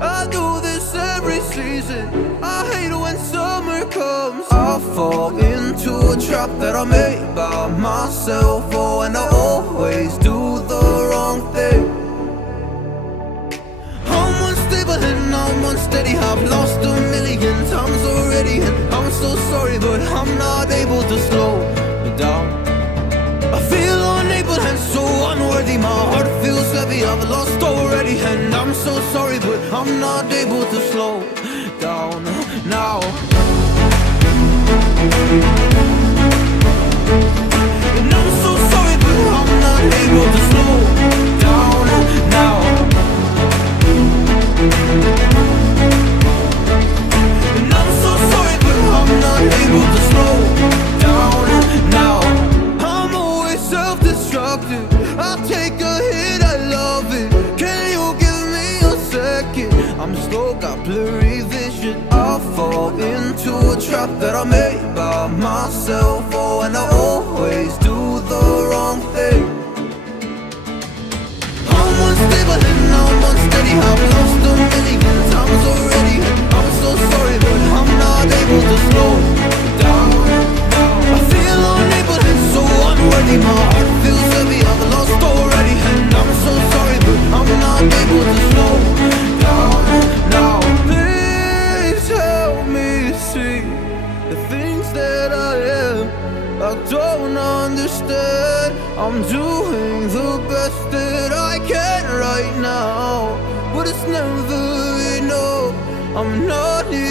I do this every season. I hate it when summer comes. I fall into a trap that I made by myself. Oh, and I always do the wrong thing. I'm unstable and I'm unsteady. I've lost a million times already, and I'm so sorry, but I'm not able to slow down. I feel unable and so unworthy. My heart feels heavy, I've lost already, and I'm so sorry, but I'm not able to slow down now. And I'm so sorry, but I'm not able to slow down now. And I'm so sorry, but I'm not able to slow down now. I'm always self-destructive. I take a hit, I love it. Can you give me a second? I'm slow, got blurry vision. I fall into a trap that I made by myself. Oh, and I always do the wrong thing. I'm unstable and I'm unsteady. I've lost a million times already, and I'm so sorry, but I'm not able to slow down. I feel unable and so unworthy. My heart feels heavy, I've lost already, and I'm so sorry, but I'm not able to slow down now. Please help me see the things that I am. I don't understand. I'm doing the best that I can right now, but it's never enough. I'm not here